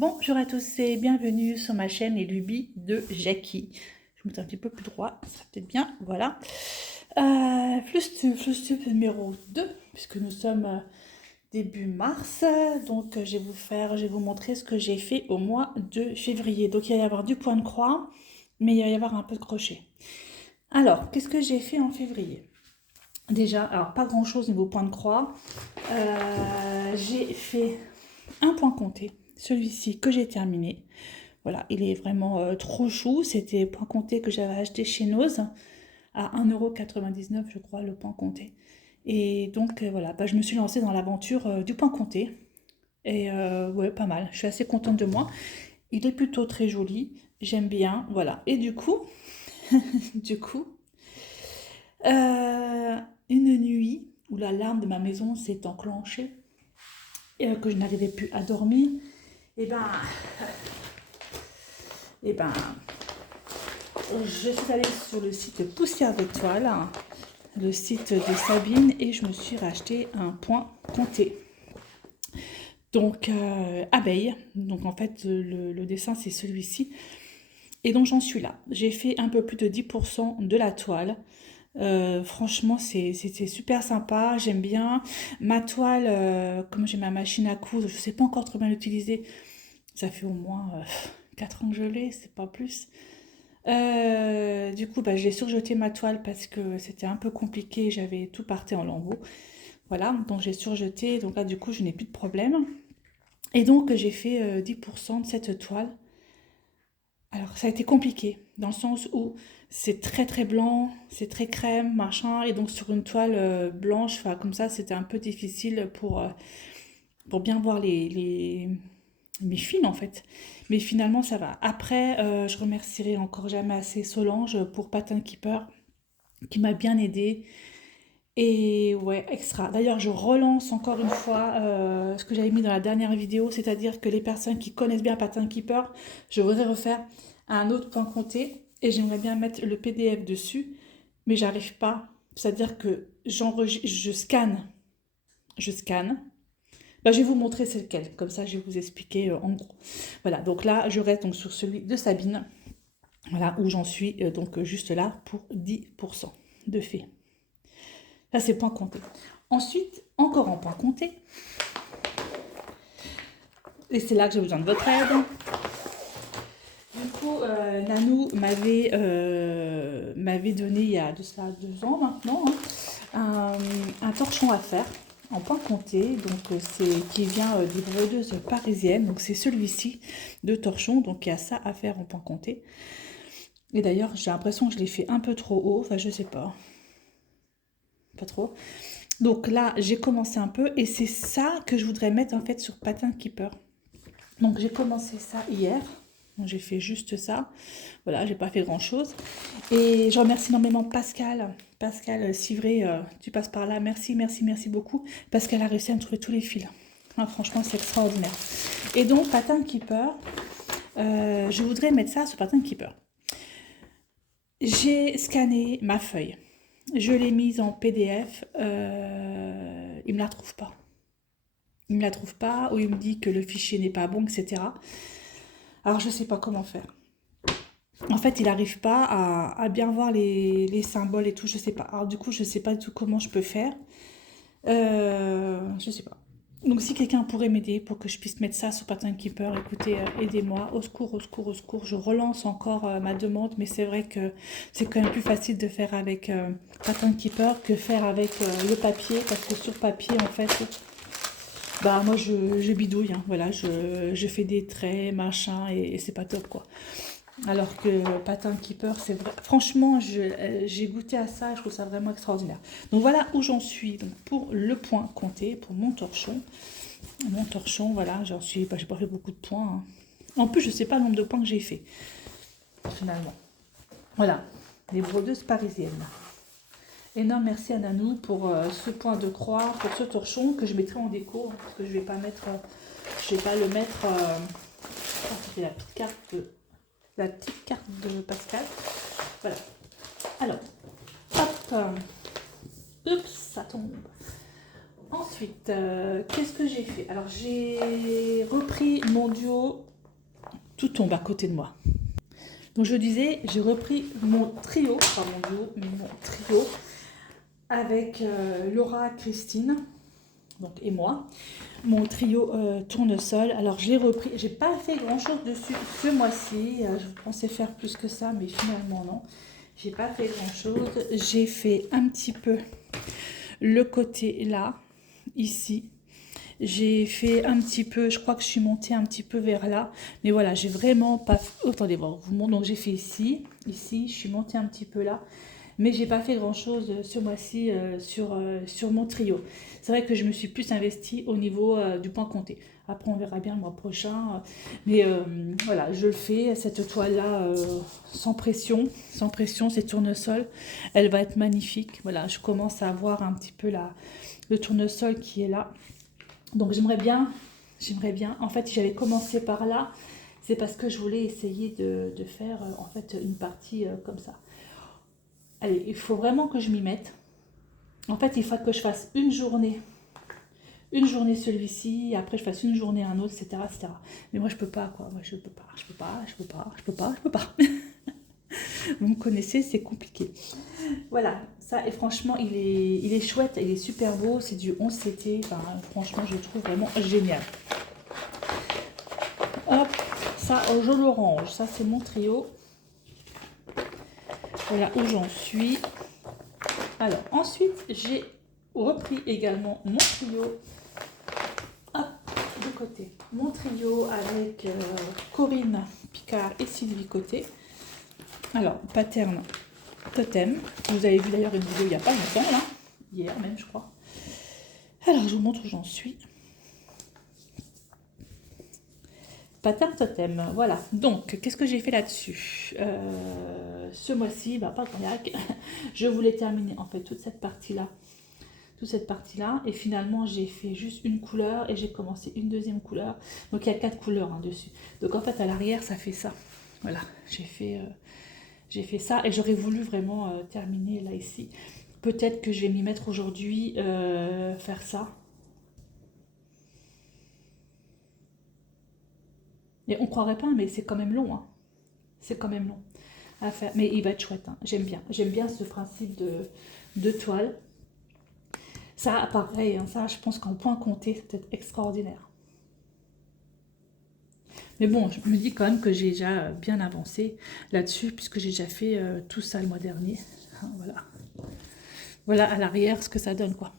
Bonjour à tous et bienvenue sur ma chaîne Les Lubies de Jackie. Je me mets un petit peu plus droit, ça sera peut-être bien, voilà. Flustube numéro 2, puisque nous sommes début mars. Donc je vais vous montrer ce que j'ai fait au mois de février. Donc il va y avoir du point de croix, mais il va y avoir un peu de crochet. Alors, qu'est-ce que j'ai fait en février? Déjà, alors pas grand-chose niveau point de croix. J'ai fait un point compté, celui-ci que j'ai terminé. Voilà, il est vraiment trop chou. C'était point compté que j'avais acheté chez Noz à 1,99 € je crois le point compté. Et donc voilà, je me suis lancée dans l'aventure du point compté. Et ouais, pas mal. Je suis assez contente de moi. Il est plutôt très joli. J'aime bien. Voilà. Et du coup, du coup, une nuit où l'alarme de ma maison s'est enclenchée et que je n'arrivais plus à dormir, et ben, je suis allée sur le site Poussière de Toile, le site de Sabine, et je me suis racheté un point compté. Donc, abeille. Donc, en fait, le dessin, c'est celui-ci. Et donc, j'en suis là. J'ai fait un peu plus de 10% de la toile. Franchement, c'était super sympa. J'aime bien. Ma toile, comme j'ai ma machine à coudre, je ne sais pas encore trop bien l'utiliser. Ça fait au moins 4 ans que je l'ai, c'est pas plus. Du coup, j'ai surjeté ma toile parce que c'était un peu compliqué, j'avais tout parté en lambeaux. Voilà, donc j'ai surjeté, donc là du coup je n'ai plus de problème. Et donc j'ai fait 10% de cette toile. Alors ça a été compliqué, dans le sens où c'est très très blanc, c'est très crème, machin, et donc sur une toile blanche, enfin comme ça, c'était un peu difficile pour bien voir mes fils en fait. Mais finalement ça va. Après, je remercierai encore jamais assez Solange pour Pattern Keeper qui m'a bien aidée. Et ouais, extra. D'ailleurs, je relance encore une fois ce que j'avais mis dans la dernière vidéo, c'est-à-dire que les personnes qui connaissent bien Pattern Keeper, je voudrais refaire un autre point compté et j'aimerais bien mettre le PDF dessus, mais j'arrive pas. C'est-à-dire que je scanne. Je vais vous montrer c'est lequel, comme ça je vais vous expliquer en gros. Voilà, donc là je reste donc sur celui de Sabine, voilà où j'en suis donc juste là pour 10% de fait. Ça c'est point compté. Ensuite, encore en point compté, et c'est là que j'ai besoin de votre aide. Du coup, Nanou m'avait donné il y a de ça 2 ans maintenant un torchon à faire en point compté, donc c'est qui vient des brodeuses parisiennes, donc c'est celui-ci de torchon, donc il y a ça à faire en point compté. Et d'ailleurs j'ai l'impression que je l'ai fait un peu trop haut, enfin je sais pas trop. Donc là j'ai commencé un peu et c'est ça que je voudrais mettre en fait sur Pattern Keeper. Donc j'ai commencé ça hier. J'ai fait juste ça. Voilà, j'ai pas fait grand chose. Et je remercie énormément Pascal. Pascal Civray, tu passes par là. Merci, merci, merci beaucoup. Parce qu'elle a réussi à me trouver tous les fils. Franchement, c'est extraordinaire. Et donc, Pattern Keeper, je voudrais mettre ça sur Pattern Keeper. J'ai scanné ma feuille. Je l'ai mise en PDF. Il ne me la trouve pas. Il ne me la trouve pas, ou il me dit que le fichier n'est pas bon, etc. Alors, je ne sais pas comment faire. En fait, il n'arrive pas à bien voir les symboles et tout, je sais pas. Alors du coup, je sais pas du tout comment je peux faire. Je sais pas. Donc si quelqu'un pourrait m'aider pour que je puisse mettre ça sur Pattern Keeper, écoutez, aidez-moi. Au secours, au secours, au secours. Je relance encore ma demande, mais c'est vrai que c'est quand même plus facile de faire avec Pattern Keeper que faire avec le papier, parce que sur papier, en fait, moi je bidouille, hein, voilà, je fais des traits, machin, et c'est pas top, quoi. Alors que Pattern Keeper, c'est vrai. Franchement, j'ai goûté à ça et je trouve ça vraiment extraordinaire. Donc voilà où j'en suis. Donc pour le point compté, pour mon torchon. Mon torchon, voilà, j'en suis. J'ai pas fait beaucoup de points, hein. En plus, je sais pas le nombre de points que j'ai fait, finalement. Voilà, les brodeuses parisiennes. Énorme merci à Nanou pour ce point de croix, pour ce torchon que je mettrai en déco, hein, parce que je vais pas mettre. Je vais pas le mettre. C'est la petite carte de Pascal. Voilà. Alors, hop. Oups, ça tombe. Ensuite, qu'est-ce que j'ai fait? Alors, j'ai repris mon duo tout tombe à côté de moi. Donc je disais, j'ai repris mon trio, pas mon duo, mais mon trio, avec Laura, Christine, donc, et moi. Mon trio tournesol. Alors j'ai repris, j'ai pas fait grand chose dessus ce mois-ci. Je pensais faire plus que ça, mais finalement non. J'ai pas fait grand chose. J'ai fait un petit peu le côté là, ici. J'ai fait un petit peu, je crois que je suis montée un petit peu vers là. Mais voilà, j'ai vraiment pas fait... Oh, attendez, bon, vous montre. Donc j'ai fait ici, je suis montée un petit peu là. Mais j'ai pas fait grand chose ce mois-ci sur mon trio. C'est vrai que je me suis plus investie au niveau du point compté. Après on verra bien le mois prochain. Mais voilà, je le fais, cette toile-là sans pression, c'est tournesol. Elle va être magnifique. Voilà, je commence à voir un petit peu le tournesol qui est là. Donc j'aimerais bien. En fait, j'avais commencé par là. C'est parce que je voulais essayer de faire en fait une partie comme ça. Allez, il faut vraiment que je m'y mette. En fait, il faut que je fasse une journée celui-ci, après je fasse une journée un autre, etc., etc. Mais moi, je peux pas, quoi. Moi, je peux pas. Vous me connaissez, c'est compliqué. Voilà, ça, et franchement, il est chouette, il est super beau, c'est du 11 CT. Enfin, franchement, je le trouve vraiment génial. Hop, ça, je le range. Ça, c'est mon trio. Voilà où j'en suis. Alors, ensuite, j'ai repris également mon trio. Hop, de côté. Mon trio avec Corinne Picard et Sylvie Côté. Alors, pattern totem. Vous avez vu d'ailleurs une vidéo il n'y a pas longtemps, là. Hier même, je crois. Alors, je vous montre où j'en suis. Pattern totem, voilà. Donc, qu'est-ce que j'ai fait là-dessus ce mois-ci, pas de cognac. Je voulais terminer en fait toute cette partie-là. Et finalement, j'ai fait juste une couleur et j'ai commencé une deuxième couleur. Donc, il y a 4 couleurs dessus. Donc, en fait, à l'arrière, ça fait ça. Voilà, j'ai fait ça et j'aurais voulu vraiment terminer là, ici. Peut-être que je vais m'y mettre aujourd'hui, faire ça. Et on croirait pas, mais c'est quand même long. Hein. C'est quand même long à faire. Mais il va être chouette. Hein. J'aime bien ce principe de toile. Ça, pareil, hein, ça, je pense qu'en point compté, c'est peut-être extraordinaire. Mais bon, je me dis quand même que j'ai déjà bien avancé là-dessus, puisque j'ai déjà fait tout ça le mois dernier. Voilà. Voilà à l'arrière ce que ça donne, quoi.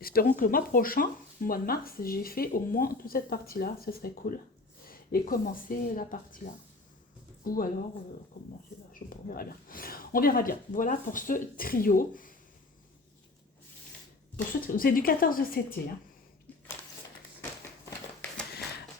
Espérons que le mois prochain, au mois de mars, j'ai fait au moins toute cette partie-là, ce serait cool. Et commencer la partie-là. Ou alors, commencer là, je sais pas, on verra bien. On verra bien. Voilà pour ce trio. C'est du 14 CT. Hein.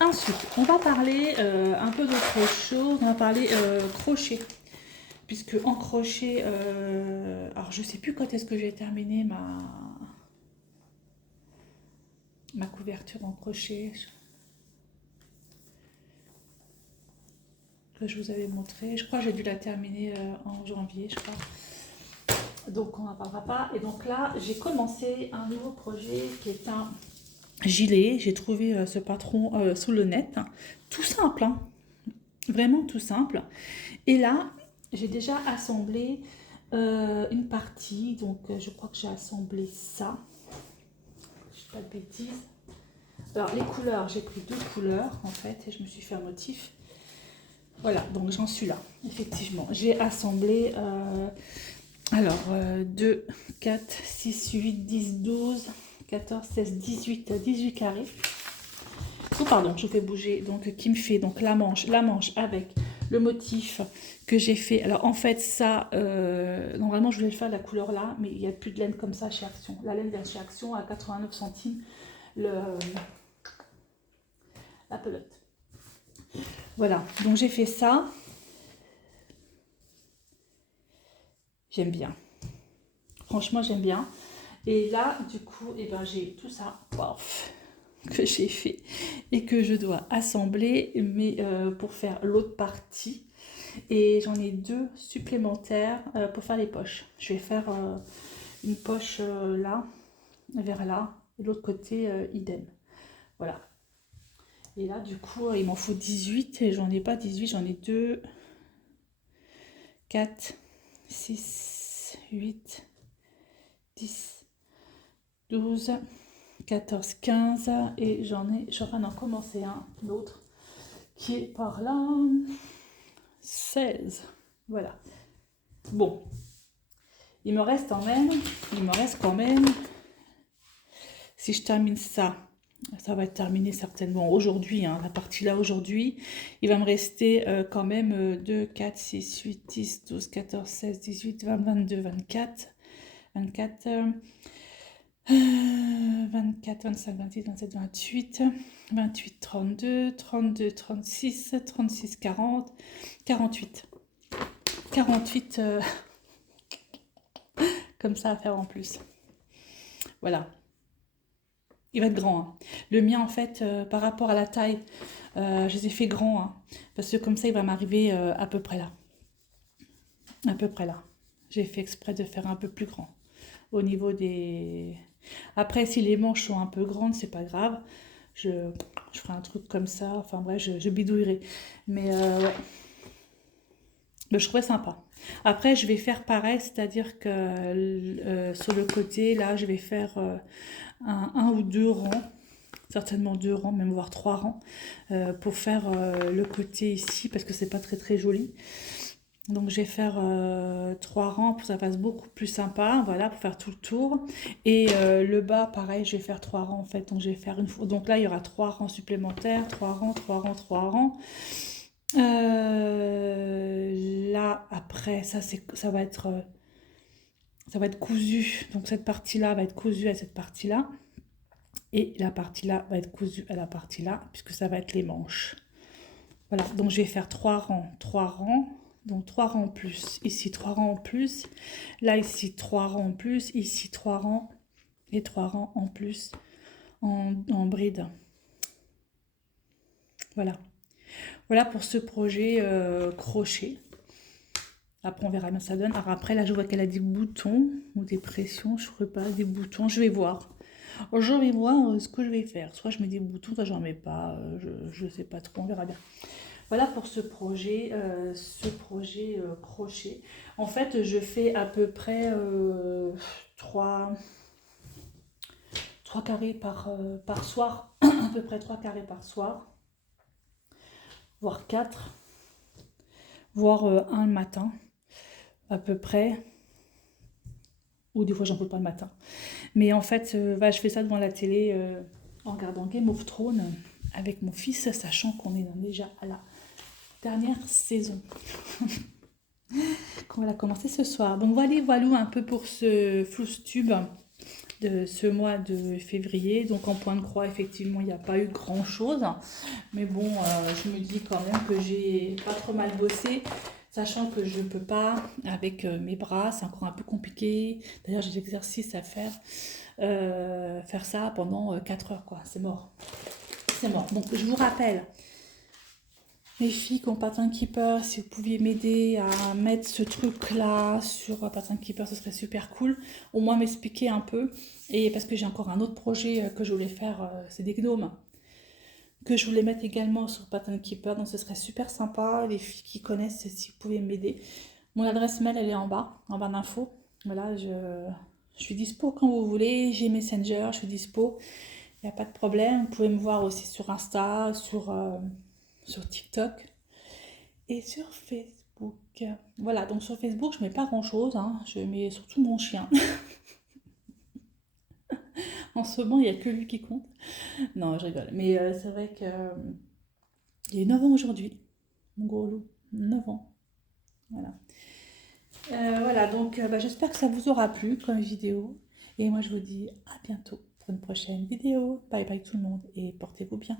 Ensuite, on va parler un peu d'autre chose. On va parler crochet. Puisque en crochet, alors je sais plus quand est-ce que j'ai terminé ma couverture en crochet que je vous avais montré. Je crois que j'ai dû la terminer en janvier, je crois. Donc on n'en parlera pas. Et donc là, j'ai commencé un nouveau projet qui est un gilet. J'ai trouvé ce patron sous le net. Tout simple, hein. Vraiment tout simple. Et là, j'ai déjà assemblé une partie. Donc je crois que j'ai assemblé ça. Je ne dis pas de bêtises. Alors les couleurs, j'ai pris 2 couleurs en fait et je me suis fait un motif. Voilà, donc j'en suis là, effectivement. J'ai assemblé, 2, 4, 6, 8, 10, 12, 14, 16, 18 carrés. Oh pardon, je fais bouger, donc qui me fait donc la manche avec le motif que j'ai fait. Alors en fait ça, normalement je voulais le faire de la couleur là, mais il n'y a plus de laine comme ça chez Action. La laine vient chez Action à 89 centimes la pelote. Voilà, donc j'ai fait ça. J'aime bien. Franchement, j'aime bien. Et là, du coup, j'ai tout ça que j'ai fait et que je dois assembler, mais pour faire l'autre partie. Et j'en ai 2 supplémentaires pour faire les poches. Je vais faire une poche là, vers là, et l'autre côté idem. Voilà. Et là, du coup, il m'en faut 18 et j'en ai pas 18, j'en ai 2, 4, 6, 8, 10, 12, 14, 15 et j'aurais en commencé un autre qui est par là, 16. Voilà. Bon, il me reste quand même, si je termine ça, ça va être terminé certainement aujourd'hui, hein, la partie là aujourd'hui, il va me rester quand même 2, 4, 6, 8, 10, 12, 14, 16, 18, 20, 22, 24, 24, 24, 25, 26, 27, 28, 28, 32, 32, 36, 36, 40, 48. 48 comme ça à faire en plus. Voilà. Il va être grand. Hein. Le mien, en fait, par rapport à la taille, je les ai fait grands. Hein, parce que comme ça, il va m'arriver à peu près là. À peu près là. J'ai fait exprès de faire un peu plus grand. Au niveau des... Après, si les manches sont un peu grandes, c'est pas grave. Je ferai un truc comme ça. Enfin bref, je bidouillerai. Mais ouais. Mais je trouvais sympa. Après, je vais faire pareil, c'est-à-dire que sur le côté, là, je vais faire un ou deux rangs, certainement 2 rangs, même voire 3 rangs, pour faire le côté ici, parce que c'est pas très très joli. Donc je vais faire 3 rangs pour que ça fasse beaucoup plus sympa, voilà, pour faire tout le tour. Et le bas, pareil, je vais faire 3 rangs en fait. Donc je vais faire une fois. Donc là, il y aura 3 rangs supplémentaires, 3 rangs, 3 rangs, 3 rangs. Là, après, ça va être cousu. Donc cette partie-là va être cousue à cette partie-là. Et la partie-là va être cousue à la partie-là, puisque ça va être les manches. Voilà, donc je vais faire 3 rangs, 3 rangs. Donc 3 rangs en plus, ici 3 rangs en plus, là ici 3 rangs en plus, ici 3 rangs et 3 rangs en plus en bride. Voilà. Voilà pour ce projet crochet. Après on verra bien ça donne. Alors après là je vois qu'elle a des boutons ou des pressions, je ne sais pas, des boutons, je vais voir. Je vais voir ce que je vais faire. Soit je mets des boutons, soit j'en mets pas, je ne sais pas trop, on verra bien. Voilà pour ce projet crochet. En fait, je fais à peu près 3 carrés par soir. À peu près 3 carrés par soir. Voire 4. Voire un le matin. À peu près. Ou des fois, j'en peux pas le matin. Mais en fait, je fais ça devant la télé en regardant Game of Thrones avec mon fils, sachant qu'on est déjà à la dernière saison. Qu'on va la commencer ce soir. Donc voilà un peu pour ce Floustube de ce mois de février. Donc en point de croix, effectivement, il n'y a pas eu grand chose. Mais bon, je me dis quand même que j'ai pas trop mal bossé. Sachant que je ne peux pas avec mes bras, c'est encore un peu compliqué. D'ailleurs, j'ai l'exercice à faire. Faire ça pendant 4 heures, quoi. C'est mort. C'est mort. Donc je vous rappelle, les filles qui ont Pattern Keeper, si vous pouviez m'aider à mettre ce truc-là sur Pattern Keeper, ce serait super cool. Au moins m'expliquer un peu. Et parce que j'ai encore un autre projet que je voulais faire, c'est des gnomes. Que je voulais mettre également sur Pattern Keeper. Donc ce serait super sympa. Les filles qui connaissent, si vous pouvez m'aider. Mon adresse mail, elle est en bas d'infos. Voilà, je suis dispo quand vous voulez. J'ai Messenger, je suis dispo. Il n'y a pas de problème. Vous pouvez me voir aussi sur Insta, sur TikTok et sur Facebook. Voilà, donc sur Facebook, je mets pas grand-chose. Hein. Je mets surtout mon chien. En ce moment, il n'y a que lui qui compte. Non, je rigole. Mais c'est vrai que il est 9 ans aujourd'hui. Mon gros loup. 9 ans. Voilà. Voilà, donc j'espère que ça vous aura plu comme vidéo. Et moi, je vous dis à bientôt pour une prochaine vidéo. Bye bye tout le monde et portez-vous bien.